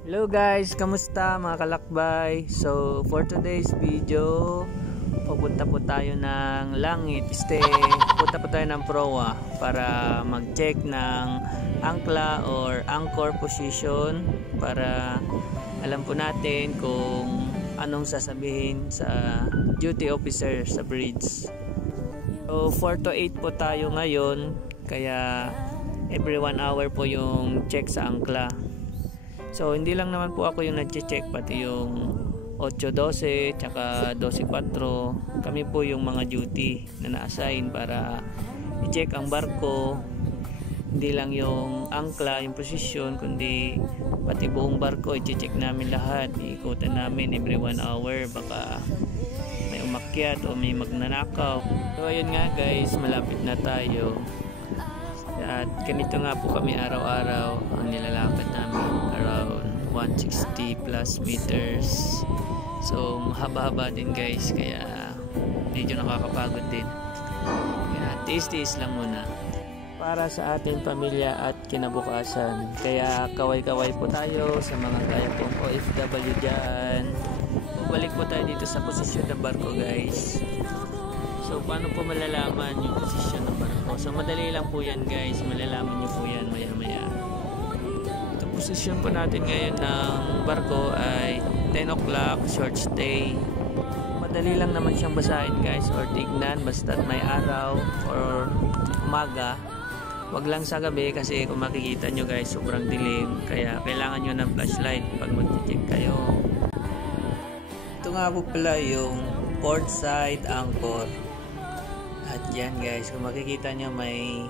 Hello guys, kamusta mga kalakbay? So for today's video, pupunta po tayo ng Langit Este. Pupunta po tayo ng Proa para mag-check ng angkla or anchor position para alam po natin kung anong sasabihin sa duty officer sa bridge. So 4 to 8 po tayo ngayon, kaya every 1 hour po yung check sa angkla. So hindi lang naman po ako yung nag-check, pati yung 8:12 tsaka 12:04 kami po yung mga duty na na-assign para i-check ang barko. Hindi lang yung angkla, yung posisyon, kundi pati buong barko i-check namin lahat. Iikutan namin every 1 hour, baka may umakyat o may magnanakaw. So ayun nga guys, malapit na tayo. At ganito nga po kami araw-araw ang nilalakad namin, around 160 plus meters. So mahaba-haba din guys, kaya medyo nakakapagod din. Kaya tiis-tiis lang muna para sa ating pamilya at kinabukasan. Kaya kaway-kaway po tayo sa mga kaya pong OFW dyan. Balik po tayo dito sa posisyon ng barko guys. So paano po malalaman yung posisyon ng barko? So madali lang po yan guys, malalaman nyo po yan maya maya. Ito posisyon po natin ngayon ng barko ay 10 o'clock, short stay. Madali lang naman siyang basahin guys or tignan basta't may araw or umaga. Wag lang sa gabi kasi kung makikita nyo guys sobrang dilim, kaya kailangan nyo ng flashlight pag mag-check kayo. Ito nga po pala yung port side anchor. At yan guys, kung makikita nyo may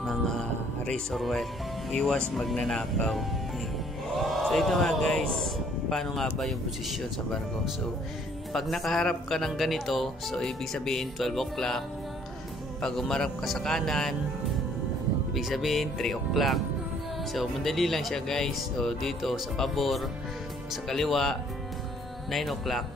mga razor wire, iwas magnanakaw. So ito nga guys, paano nga ba yung posisyon sa barko? So pag nakaharap ka ng ganito, so ibig sabihin 12 o'clock. Pag umarap ka sa kanan, ibig sabihin 3 o'clock. So madali lang siya guys. So dito sa pabor, sa kaliwa 9 o'clock.